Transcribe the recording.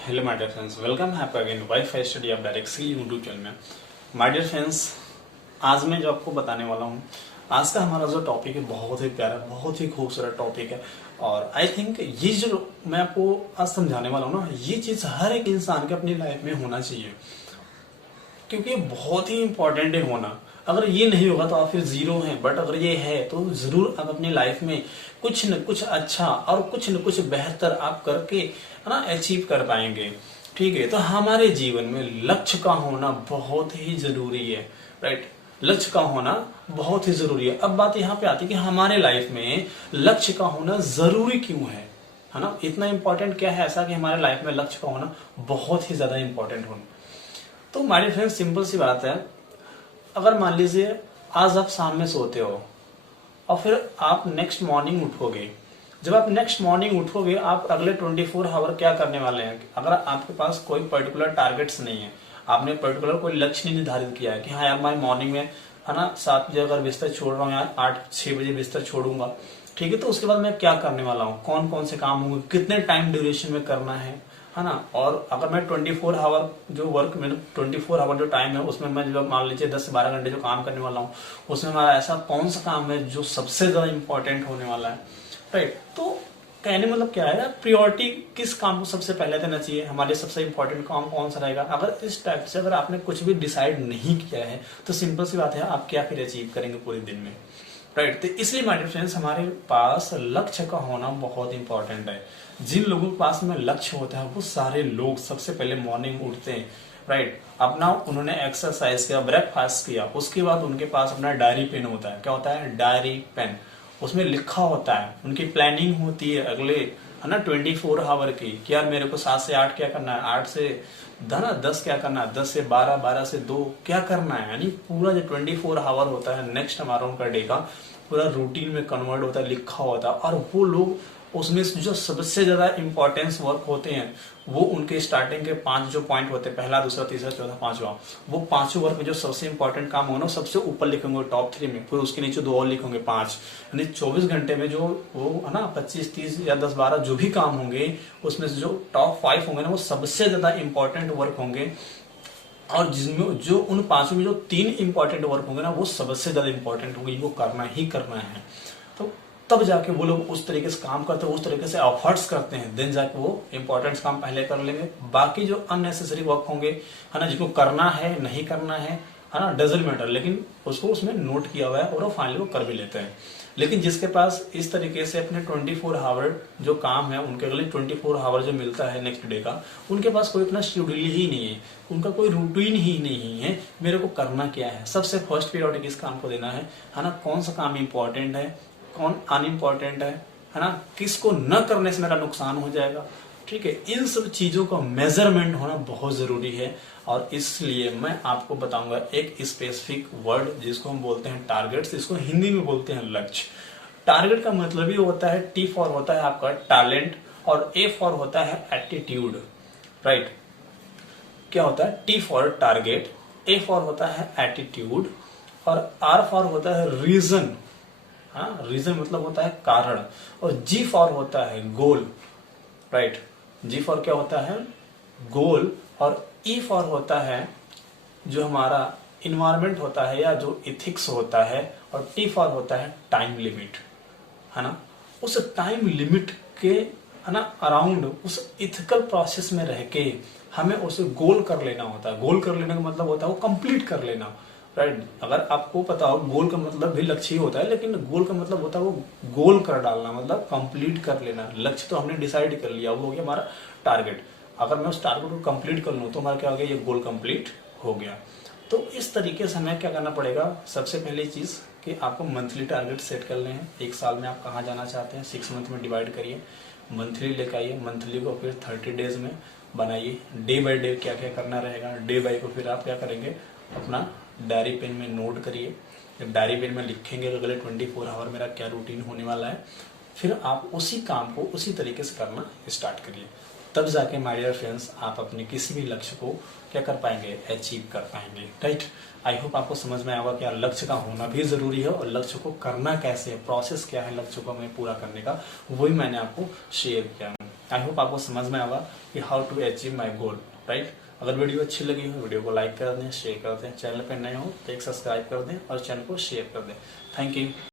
Hello my dear friends, welcome है आपका again wifi study of direct C YouTube channel में। My dear friends, आज मैं जो आपको बताने वाला हूँ, आज का हमारा जो टॉपिक है बहुत ही प्यारा, बहुत ही खूबसूरत टॉपिक है। और आई थिंक ये जो मैं आपको आज समझाने वाला हूँ ना, ये चीज़ हर एक इंसान के अपनी लाइफ में होना चाहिए, क्योंकि ये बहुत ही इंपॉर्टेंट है होना। अगर ये नहीं होगा तो आप फिर जीरो हैं, बट अगर ये है तो जरूर आप अपनी लाइफ में कुछ न कुछ अच्छा और कुछ न कुछ बेहतर आप करके है ना अचीव कर पाएंगे। ठीक है, तो हमारे जीवन में लक्ष्य का होना बहुत ही जरूरी है। राइट, लक्ष्य का होना बहुत ही जरूरी है। अब बात यहाँ पे आती है कि हमारे लाइफ में लक्ष्य का होना जरूरी क्यों है ना। इतना इंपॉर्टेंट क्या है ऐसा कि हमारे लाइफ में लक्ष्य का होना बहुत ही ज्यादा इंपॉर्टेंट होना। तो हमारे फ्रेंड, सिंपल सी बात है, अगर मान लीजिए आज आप शाम में सोते हो और फिर आप नेक्स्ट मॉर्निंग उठोगे। जब आप नेक्स्ट मॉर्निंग उठोगे, आप अगले 24 आवर क्या करने वाले हैं? अगर आपके पास कोई पर्टिकुलर टारगेट्स नहीं है, आपने पर्टिकुलर कोई लक्ष्य नहीं निर्धारित किया है कि हाँ यार मैं मॉर्निंग में है ना 7 बजे अगर बिस्तर छोड़ रहा हूँ, यार 8-6 बजे बिस्तर छोड़ूंगा। ठीक है, तो उसके बाद मैं क्या करने वाला हूँ, कौन कौन से काम होंगे, कितने टाइम ड्यूरेशन में करना है ना। और अगर मैं 24 आवर जो वर्क में 24 आवर जो टाइम है उसमें मैं जो मान लीजिए 10 से 12 घंटे जो काम करने वाला हूँ, उसमें हमारा ऐसा कौन सा काम है जो सबसे ज्यादा इंपॉर्टेंट होने वाला है। राइट, तो कहने मतलब क्या है, प्रियोरिटी किस काम को सबसे पहले देना चाहिए, हमारे सबसे इंपॉर्टेंट काम कौन सा रहेगा। अगर इस टाइप से अगर आपने कुछ भी डिसाइड नहीं किया है तो सिंपल सी बात है, आप क्या फिर अचीव करेंगे पूरे दिन में। राइट, तो इसलिए माय डियर फ्रेंड्स, हमारे पास लक्ष्य का होना बहुत इंपॉर्टेंट है। जिन लोगों के पास में लक्ष्य होता है वो सारे लोग सबसे पहले मॉर्निंग उठते हैं। राइट, अपना उन्होंने एक्सरसाइज किया, ब्रेकफास्ट किया, उसके बाद उनके पास अपना डायरी पेन होता है। क्या होता है? Diary pen. उसमें लिखा होता है, उनकी प्लानिंग होती है अगले है ना 24 आवर की, कि यार मेरे को 7 से 8 क्या करना है, 8 से 10 क्या करना है, 10 से 12, 12 से 2 क्या करना है। यानी पूरा जो 24 आवर होता है नेक्स्ट हमारा उनका डे का पूरा रूटीन में कन्वर्ट होता है, लिखा होता है। और वो लोग उसमें जो सबसे ज्यादा इंपॉर्टेंस वर्क होते हैं वो उनके स्टार्टिंग के 5 जो पॉइंट होते हैं, पहला, दूसरा, तीसरा, चौथा, पांचवा, वो पांचों वर्क में जो सबसे इंपॉर्टेंट काम होगा सबसे ऊपर लिखेंगे टॉप 3 में, फिर उसके नीचे 2 और लिखेंगे 5। यानी 24 घंटे में जो वो है ना 25, 30 या 10, 12 जो भी काम होंगे उसमें से जो टॉप 5 होंगे ना वो सबसे ज्यादा इंपॉर्टेंट वर्क होंगे। और जिसमें जो उन 5 में जो 3 इंपॉर्टेंट वर्क होंगे ना वो सबसे ज्यादा इंपॉर्टेंट होंगे, वो करना ही करना है। तो तब जाके वो लोग उस तरीके से काम करते हैं, उस तरीके से एफर्ट्स करते हैं, देन जाके वो इंपॉर्टेंट काम पहले कर लेंगे। बाकी जो अननेसेसरी वर्क होंगे है ना, जिसको करना है नहीं करना है ना, डजंट मैटर, लेकिन उसको उसमें नोट किया हुआ है और वो फाइनली वो कर भी लेते हैं। लेकिन जिसके पास इस तरीके से अपने 24 आवर जो काम है, उनके अगले 24 आवर जो मिलता है नेक्स्ट डे का, उनके पास कोई अपना शेड्यूल ही नहीं है, उनका कोई रूटीन ही नहीं है, मेरे को करना क्या है, सबसे फर्स्ट प्रायोरिटी किस काम को देना है ना, कौन सा काम इंपॉर्टेंट है, कौन अनइम्पॉर्टेंट है ना, किसको न करने से मेरा नुकसान हो जाएगा। ठीक है, इन सब चीजों का मेजरमेंट होना बहुत जरूरी है। और इसलिए मैं आपको बताऊंगा एक स्पेसिफिक वर्ड जिसको हम बोलते हैं टारगेट्स, इसको हिंदी में बोलते हैं लक्ष्य। टारगेट का मतलब ही होता है, टी फॉर होता है आपका टैलेंट और ए फॉर होता है एटीट्यूड। राइट, क्या होता है? T for target, A for होता है एटीट्यूड और आर फॉर होता है रीजन। हाँ, रीजन मतलब होता है कारण। और जी फॉर होता है गोल। राइट, जी फॉर क्या होता है? गोल। और ई फॉर होता है जो हमारा इन्वायरमेंट होता है या जो इथिक्स होता है। और टी फॉर होता है टाइम लिमिट, है ना। उस टाइम लिमिट के है ना अराउंड, उस इथिकल प्रोसेस में रह के हमें उसे गोल कर लेना होता है। गोल कर लेने का मतलब होता है वो कंप्लीट कर लेना। राइट, अगर आपको पता हो गोल का मतलब भी लक्ष्य ही होता है, लेकिन गोल का मतलब होता है वो गोल कर डालना, मतलब कंप्लीट कर लेना। लक्ष्य तो हमने डिसाइड कर लिया, वो हो गया हमारा टारगेट। अगर मैं उस टारगेट को कंप्लीट कर लूँ तो हमारा क्या हो गया, ये गोल कंप्लीट हो गया। तो इस तरीके से हमें क्या करना पड़ेगा, सबसे पहली चीज कि आपको मंथली टारगेट सेट करने हैं। एक साल में आप कहाँ जाना चाहते हैं, 6 मंथ में डिवाइड करिए, मंथली लेकर आइए, मंथली को फिर 30 डेज में बनाइए। डे बाय डे क्या क्या करना रहेगा, डे बाय को फिर आप क्या करेंगे, अपना डायरी पेन में नोट करिए। जब डायरी पेन में लिखेंगे अगले 24 आवर मेरा क्या रूटीन होने वाला है, फिर आप उसी काम को उसी तरीके से करना स्टार्ट करिए। तब जाके माय डियर फ्रेंड्स आप अपने किसी भी लक्ष्य को क्या कर पाएंगे, अचीव कर पाएंगे। राइट, आई होप आपको समझ में आएगा कि लक्ष्य का होना भी जरूरी है और लक्ष्य को करना कैसे है, प्रोसेस क्या है लक्ष्य को हमें पूरा करने का, वही मैंने आपको शेयर किया। आई होप आपको समझ में आवा कि how to achieve my goal, right. अगर वीडियो अच्छी लगी हो वीडियो को लाइक कर दें, शेयर कर दें, चैनल पर नए हो तो एक सब्सक्राइब कर दें और चैनल को शेयर कर दें। Thank you.